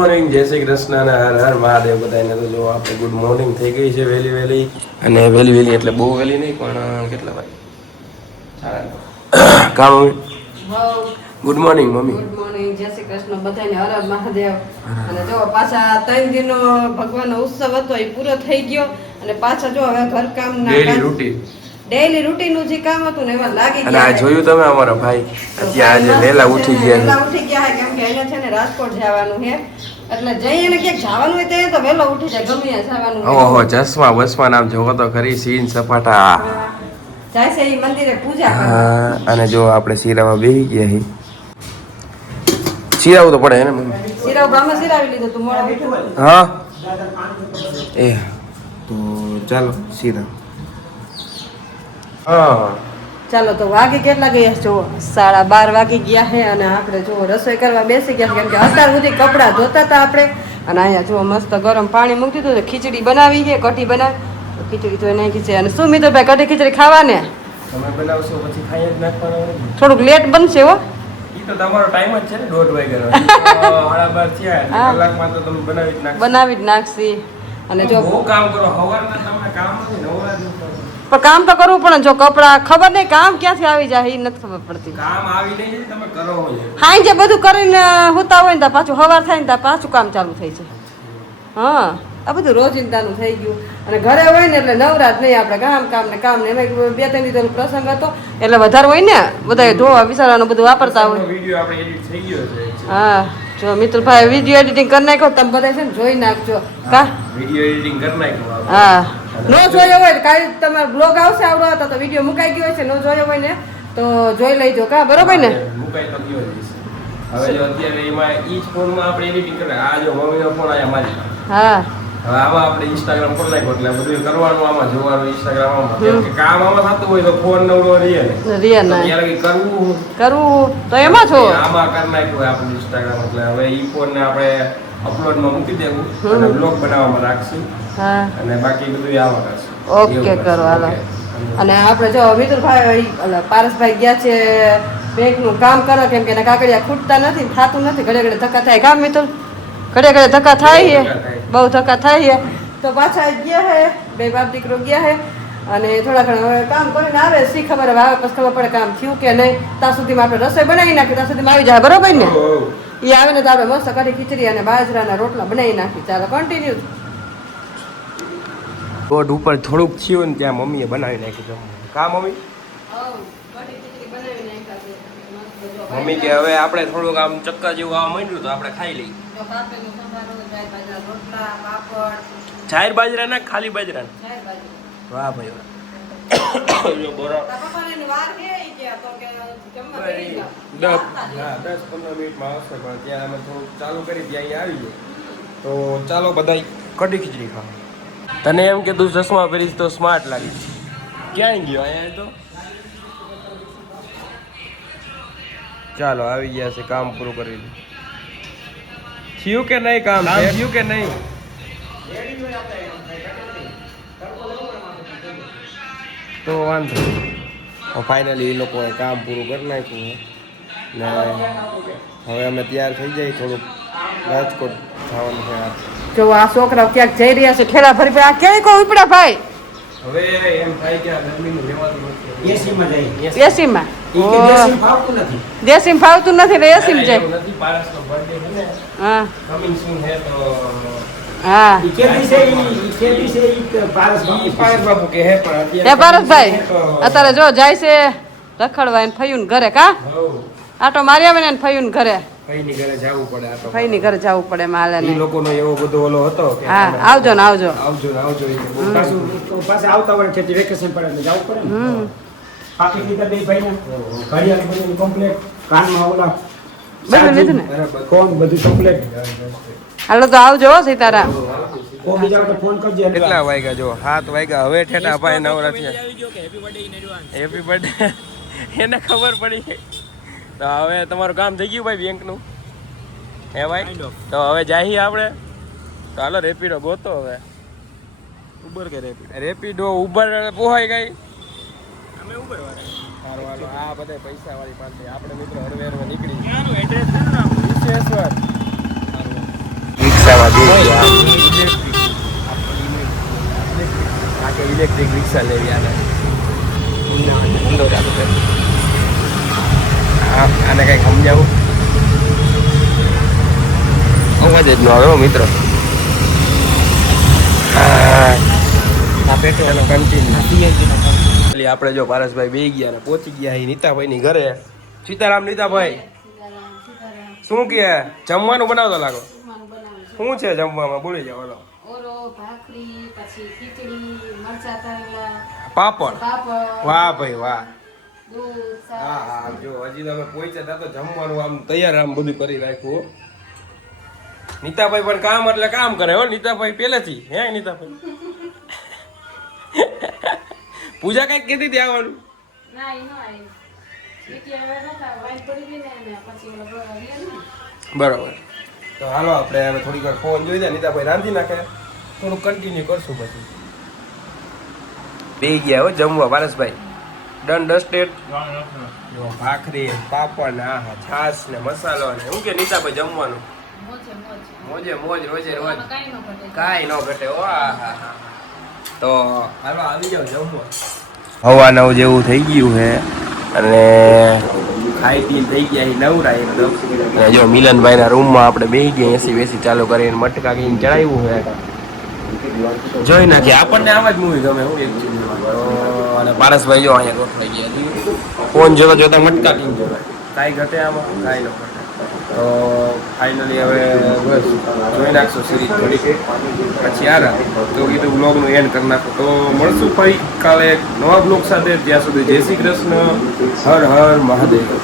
Morning, જય શ્રી કૃષ્ણ અને હર હર મહાદેવ બધાને. તો જો આપણે ગુડ મોર્નિંગ થઈ ગઈ છે વહેલી વહેલી. અને વહેલી વહેલી એટલે બહુ વહેલી નહીં, પણ કેટલા વાગે? કામ good morning mummy. Good morning, જય શ્રી કૃષ્ણ બધાને, હર હર મહાદેવ. અને જો પાછા 3 દિનનો ભગવાનનો ઉત્સવ હતો એ પૂરો થઈ ગયો અને પાછા જો હવે ઘર કામ ડેઈલી રૂટીનનું જે કામ હતું ને એમાં લાગી ગયા. અને આ જોયું તમે અમારા ભાઈ અત્યારે આજે વહેલા ઉઠી ગયા કેમ કે એને છે ને રાજકોટ જવાનું છે, એટલે જઈ એને ક્યાંક જવાનું હોય તો વહેલો ઉઠી જાય, ગમે જવાનું. ઓહો, ચશ્મા બસમા નામ જોવો તો ખરી, સીન સપાટા જાય છે એ મંદિરે પૂજા કરવા. અને જો આપણે શીરામાં બેસી ગયા હી. શીરાવું તો પડે ને મમ્મી? શીરાવ બ્રહ્મ શીરાવી લીધું તું મોડા બેઠું. હા એ તો ચાલો શીરા. હા ચાલો તો વાગી કેટલા ગયા જો 12:30 વાગી ગયા છે અને આપણે જો રસોઈ કરવા બેસી ગયા કેમ કે અત્યાર સુધી કપડાં ધોતા હતા આપણે. અને અહીંયા જો મસ્ત ગરમ પાણી મૂકી દીધું, ખીચડી બનાવી છે, કઢી બનાવી, ખીચડી તો નાખી છે. અને શું મિત્રભાઈ કઢી ખીચડી ખાવાને તમે બનાવશો પછી ખાઈ જ નાખવાનું. થોડુંક લેટ બનશે હો. ઈ તો તમારો ટાઈમ જ છે ને 1:30 વાગ્યાનો. 12:30 થયા કલાકમાં તો તમે બનાવી જ નાખશી. અને જો બહુ કામ કરો હવારના, તમને કામ નથી નવરા જ પણ કામ તો કરવું પણ જો કપડા ખબર નહીં કામ ક્યાંથી આવી જાય એ નથી ખબર પડતી. કામ આવી નહીં જાય તમે કરો હોય. હા જે બધું કરીને હોતા હોય ને ત્યાં પાછું હવાર થાય ને ત્યાં પાછું કામ ચાલુ થઈ છે. હા આ બધું રોજિંદાનું થઈ ગયું. અને ઘરે હોય ને એટલે નવરાત નહીં, આપણે કામ ને એમાં 2-3 દિવસનો પ્રસંગ હતો એટલે વધારે હોય ને બધા ધોવા વિચારવાનું બધું વાપરતા હોય. વિડિયો આપણે એડિટ થઈ ગયો છે. હા જો મિત્રભાઈ વિડિયો એડિટિંગ કરી નાખ્યો, તમે બધા છે ને જોઈ નાખજો. કા વિડિયો એડિટિંગ કરી નાખ્યો. હા નો જોયો હોય કાઈ તમારો બ્લોગ આવશે આવડો હતો તો વિડિયો મુકાઈ ગયો છે, નો જોયો હોય ને તો જોઈ લેજો. કા બરોબર ને? મુકાઈ તો ગયો છે. હવે જો અત્યારે એમાં ઈ જ ફોનમાં આપણે એડિટિંગ કરે. આ જો મમ્મીનો ફોન આયા મારી. હા હવે આમાં આપણે ઇન્સ્ટાગ્રામ પર નાખ્યો એટલે બધું કરવાનું, આમાં જોવાનું ઇન્સ્ટાગ્રામમાં. કેમ કે કામ આમાં થતું હોય તો ફોન નવરો રીએ ને ત્યારે કરવું તો એમાં છો આમાં કરી નાખ્યું આપણે ઇન્સ્ટાગ્રામ. એટલે હવે ઈ ફોન ને આપણે અપલોડમાં મૂકી દેવું અને બ્લોગ બનાવવામાં રાખશું. હા અને બાકી બધું આવા કરશું. ઓકે કરો હાલો. અને આપણે જો મિત્રભાઈ પારસભાઈ ગયા છે બેંકનું કામ કરો કેમ કે એના કાગળિયા ખૂટતા નથી, થતું નથી, ઘડે ઘડે ધક્કા થાય. કામ મિત્ર ઘડે ઘડે ધક્કા થાય છે, બહુ ધક્કા થાય છે. તો પાછા ગયા હે, બે બાપ દીકરો ગયા હે અને થોડા ઘણા હવે કામ કરીને આવે શી ખબર, હવે આવે પછી ખબર પડે કામ થયું કે નહીં. ત્યાં સુધીમાં આપણે રસોઈ બનાવી નાખી, ત્યાં સુધીમાં આવી જાય. બરોબર ને? એ આવે ને તો આપણે મસ્ત કઢી ખીચડી અને બાજરાના રોટલા બનાવી નાખી. ચાલો કન્ટિન્યુ. રોડ ઉપર થોડુંક થયું ને ત્યાં મમ્મીએ બનાવી નાખ્યું. કા મમ્મી? મમ્મી કે હવે આપણે થોડુંક આમ ચક્કા જેવું આવવા માંડ્યું તો આપણે ખાઈ લઈએ. જાહેર બાજરા ના ખાલી બાજરા? વાહ ભાઈ વાહ. 10-15 મિનિટમાં આવશે પણ ત્યાં અમે થોડુંક ચાલુ કરી ત્યાં અહીંયા આવી ગયો. તો ચાલો બધા કઢી ખીચડી ખાવા. તને એમ કે તું ચશ્મા પહેરીશ તો સ્માર્ટ લાગીશ. ક્યાં ગયો અહીંયા? તો ચાલો આવી ગયા છે, કામ પૂરું કરી થયું કે નહીં? કામ થયું કે નહીં? તો વાંધો ફાઇનલી એ લોકોએ કામ પૂરું કરી નાખ્યું ને હવે અમે તૈયાર થઈ જાય થોડુંક રાજકોટ જવાનું છે. જો આ છોકરાઓ ક્યાંક જઈ રહ્યા છે ઠેલા ભરી આ ક્યાંય કોઈ ઉપડા ભાઈ. હવે એમ થાય કે આ ગરમીનું લેવાતું નથી. એસીમાં એસીમાં ફાવતું નથી. દેશીમાં ફાવતું નથી એટલે એસીમાં જાય. નથી પારસનો બર્થડે છે ને. હા કમિંગ સૂન હે તો હા પારસ બાપુ કે હે પણ હે પારસભાઈ અત્યારે જો જાય છે રખડવા એને ફયું ઘરે. કા આટો મારી આવે ને ફયું ઘરે, ફઈની ઘરે જવું પડે. આ તો ફઈની ઘરે જવું પડે માલે ને. ઈ લોકોનો એવો બધો ઓલો હતો કે હા આવજો ને આવજો પાછા આવતા હોય છે વેકેશન પડે એટલે જવું પડે ને. પાકી દીધા બે ભાઈને ઘડિયાળ બધું કમ્પ્લીટ, કાનમાં ઓલા બધું લીધું ને, ફોન બધું કમ્પ્લીટ. હાલો તો આવજો સીતારામ. કો બીજા વખતે ફોન કરજે. કેટલા વાગ્યા? જો 7 વાગ્યા. હવે ઠેઠા ભાઈ નવરા થયા. હેપી બર્થડે એને ખબર પડી. તો હવે તમારું કામ થઈ ગયું ભાઈ બેંકનું? હે ભાઈ તો હવે જઈએ આપણે. તો હાલો રેપિડો ગોતો. હવે ઉબર કે રેપિડો? ઉબર પોહાઈ ગઈ. અમે ઉબર વાળા આ બધા પૈસા વાળી પાસે આપણે મિત્રો હળવે નીકળી. વિશ્વેશ્વર રિક્ષામાં બે ગયા ઇલેક્ટ્રિક રિક્ષા લેવી આને આને કંઈક સમજાવું અવાજ જ ન આવ્યો મિત્રો આપણે જો પારસભાઈ બે ગયા ને પહોંચી ગયા નીતાભાઈ ની ઘરે સીતારામ નીતાભાઈ શું કે જમવાનું બનાવતો લાગો શું છે જમવામાં બોલી જાવ ઓલો પાપડ વાહ ભાઈ વાહ હા હા જો હજી તમે પહોંચ્યા તા તો જમવાનું આમ તૈયાર આમ બધું કરી રાખ્યું નીતાભાઈ પણ કામ એટલે કામ કરે હો નીતાભાઈ પહેલેથી હે નીતાભાઈ પૂજા કઈક કીધી હતી આવવાનું બરોબર તો હાલો આપણે હવે થોડીક વાર ફોન જોઈ જાય નીતાભાઈ રાંધી નાખે થોડું કન્ટિન્યુ કરશું પછી બે ગયા હો જમવા પારસભાઈ ડન ડસ્ટેડ ભાખરી પાપડ ને હા છાસ ને મસાલો ને શું કે નીતાભાઈ જમવાનું મોજે મોજ રોજે રોજ કાંઈ ન ઘટે ઓ હા તો હાલો આવી જાવ જમવા હવા નવ જેવું થઈ ગયું છે અને ખાઈ પીને થઈ ગયા નવરા એકદમ જો મિલનભાઈના રૂમમાં આપણે બેસી ગયા એસી વેસી ચાલુ કરીને મટકા કઈને ચડાવ્યું છે જોઈ નાખીએ આપણને આવા જ મૂવી ગમે હું એક અને પારસભાઈ જો અહીંયા ગોઠવાઈ ગયા ફોન જોતા જોતા મટકા કઈને જોતા કાંઈ ઘટે આમાં કાંઈ ન ઘટે તો ફાઇનલી હવે બસ જોઈ નાખશો સિરીઝ થોડીક પછી આરામ તો કીધું બ્લોગનું એન્ડ કરી નાખો તો મળશું ભાઈ કાલે નવા બ્લોગ સાથે ત્યાં સુધી જય શ્રી કૃષ્ણ હર હર મહાદેવ